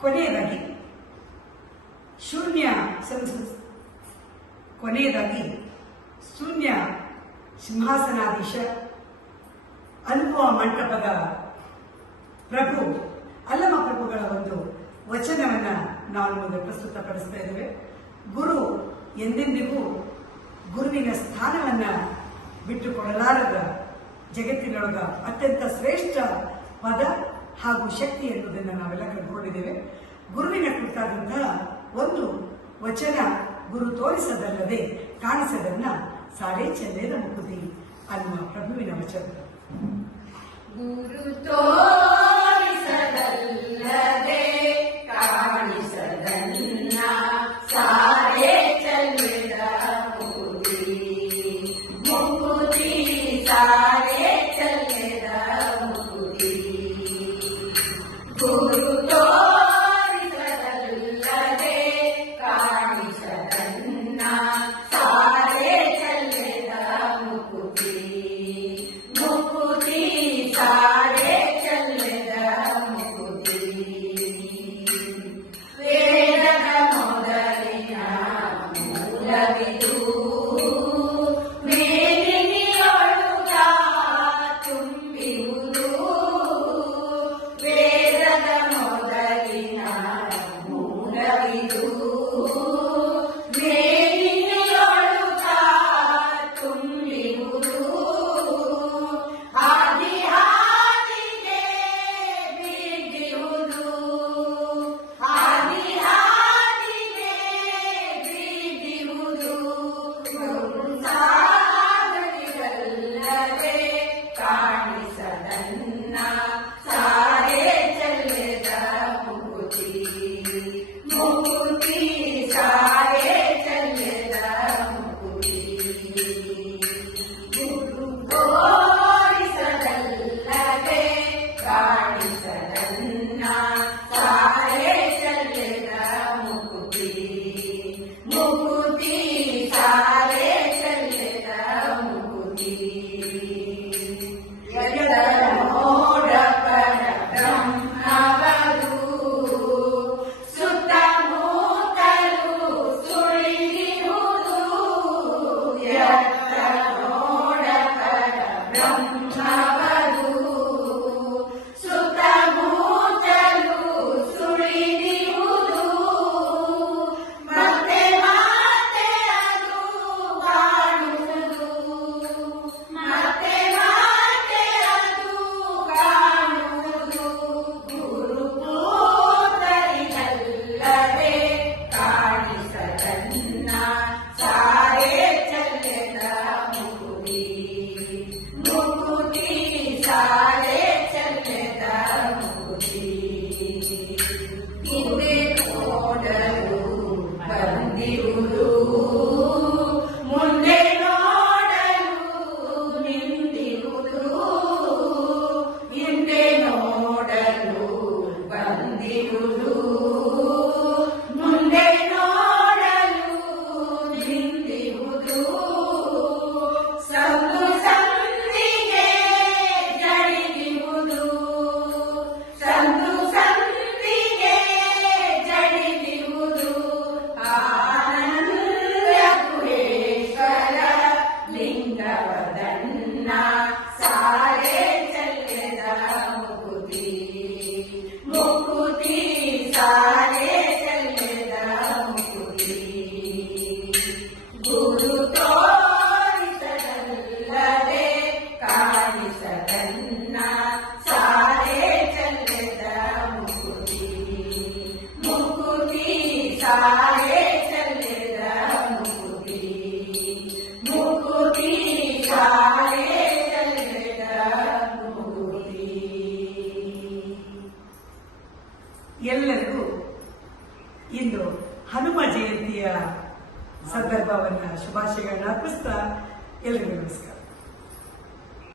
ಕೊನೆಯದಾಗಿ ಶೂನ್ಯ ಸಿಂಹಾಸನಾಧೀಶ ಅನುಭವ ಮಂಟಪದ ಪ್ರಭು ಅಲ್ಲಮ ಪ್ರಭುಗಳ ಒಂದು ವಚನವನ್ನ ನಾವು ನಿಮಗೆ ಪ್ರಸ್ತುತಪಡಿಸ್ತಾ ಇದ್ದೇವೆ. ಗುರು ಎಂದೆಂದಿಗೂ ಗುರುವಿನ ಸ್ಥಾನವನ್ನ ಬಿಟ್ಟುಕೊಡಲಾರದ ಜಗತ್ತಿನೊಳಗ ಅತ್ಯಂತ ಶ್ರೇಷ್ಠ ಪದ ಹಾಗೂ ಶಕ್ತಿ ಎನ್ನುವುದನ್ನು ನಾವೆಲ್ಲ ಕಂಡುಕೊಂಡಿದ್ದೇವೆ. ಗುರುವಿನ ಕುರಿತಾದಂತಹ ಒಂದು ವಚನ, ಗುರು ತೋರಿಸದಲ್ಲದೆ ಕಾಣಿಸದನ್ನ ಸಾಡೆ ಚೆಲ್ಲೆದ ಮುಕುತಿ ಅನ್ನುವ ಪ್ರಭುವಿನ ವಚನ. ಗುರು ತೋರಿಸದಲ್ಲದೆ ಕಾಣಿಸದನ್ನ ಸಾಡೆ ಚೆಲ್ಲೆದ ಮುಕುತಿ, ಮುಕುತಿ ಸಾಡೆ ಚೆಲ್ಲೆದ ಮುಕುತಿ. ಗುರು ತೋರಿಸದಲ್ಲದೆ ಕಾಣಿಸದನ್ನ ಸಾಡೆ ಚೆಲ್ಲೆದ ಮುಕುತಿ, ಮುಕುತಿ ಸಾಡೆ ಚೆಲ್ಲೆದ ಮುಕುತಿ. ವೇದದ ಮೊದಲಿನ ಮೂಲವಿದು, ಮೇಲಿನಿಯೊಳುಗ ತುಂಬಿರುವುದು. ವೇದದ ಮೊದಲಿನ ಮೂಲವಿದು, ಮೇಲಿನಿಯೊಳುಗ ತುಂಬಿರುವುದು. ಆದಿ ಹಾದಿಗೆ ಬೀಗಿರುವುದು, ಆದಿ ಹಾದಿಗೆ ಬೀಗಿರುವುದು. ಸಾಗರಿರಲ್ಲದೆ ಕಾಣಿಸದನ್ನ ಸಾಡೆ ಚೆಲ್ಲೆದ ಮುಕುತಿ, ಮುಕುತಿ ಸಾಡೆ ಚೆಲ್ಲೆದ ಮುಕುತಿ. ಗುರು ತೋರಿಸದಲ್ಲದೆ ಕಾಣಿಸದನ್ನ ಸಾಡೆ ಚೆಲ್ಲೆದ ಮುಕುತಿ, ಮುಕುತಿ ಸಾಡೆ ಚೆಲ್ಲೆದ ಮುಕುತಿ. ಎದರ ನೋಡ ಪರಬ್ರಹ್ಮವರು ಸುತ್ತಮುತ್ತಲು ಸುಳಿದಿರುವುದು. ಎದರ ನೋಡ ಪರಬ್ರಹ್ಮವರು ಸುತ್ತಮುತ್ತಲು ಸುಳಿದಿರುವುದು. ಮತ್ತೆ ಮತ್ತೆ ಅದು ಕಾಣುವುದು, ಮತ್ತೆ ಮತ್ತೆ ಅದು ಕಾಣುವುದು. ಗುರು ಪೂತರಿಗಲ್ಲದೆ ಕಾಣಿಸದನ್ನ ಸಾಡೆ ಚೆಲ್ಲೆದ ಮುಕುತಿ, ಮುಕುತಿ ಸಾಡೆ ಚೆಲ್ಲೆದ ಮುಕುತಿ. ಹಿಂದೆ ನೋಡಲು ಬಂದಿರುವುದು, ಮುಂದೆ ನೋಡಲು ನಿಂತಿರುವುದು. ಹಿಂದೆ ನೋಡಲು ಬಂದಿರುವುದು, ಮುಂದೆ ನೋಡಲು ನಿಂತಿರುವುದು. ಸಂದು ಸಂದಿಗೆ ಜಡಿದಿರುವುದು, ಸಂದು ಸಂದಿಗೆ ಜಡಿದಿರುವುದು. ಆನಂದ ಗುಹೇಶ್ವರ ಲಿಂಗವದನ್ನ ಸಾಡೆ ಚೆಲ್ಲೆದ ಮುಕುತಿ, ಮುಕುತಿ ಸಾಡೆ ಚೆಲ್ಲೆದ ಮುಕುತಿ. ಗುರು ತೋರಿಸದಲ್ಲದೆ ಕಾಣಿಸದನ್ನ ಸಾಡೆ ಚೆಲ್ಲೆದ ಮುಕುತಿ, ಮುಕುತಿ ಸಾಡೆ ಚೆಲ್ಲೆದ ಮುಕುತಿ, ಮುಕುತಿ ಸಾಡೆ ಚೆಲ್ಲೆದ ಮುಕುತಿ. ಎಲ್ಲರಿಗೂ ಇಂದು ಹನುಮ ಜಯಂತಿಯ ಸಂದರ್ಭವನ್ನ ಶುಭಾಶಯಗಳನ್ನ ಅರ್ಪಿಸ್ತಾ ಎಲ್ಲರಿಗೂ ನಮಸ್ಕಾರ.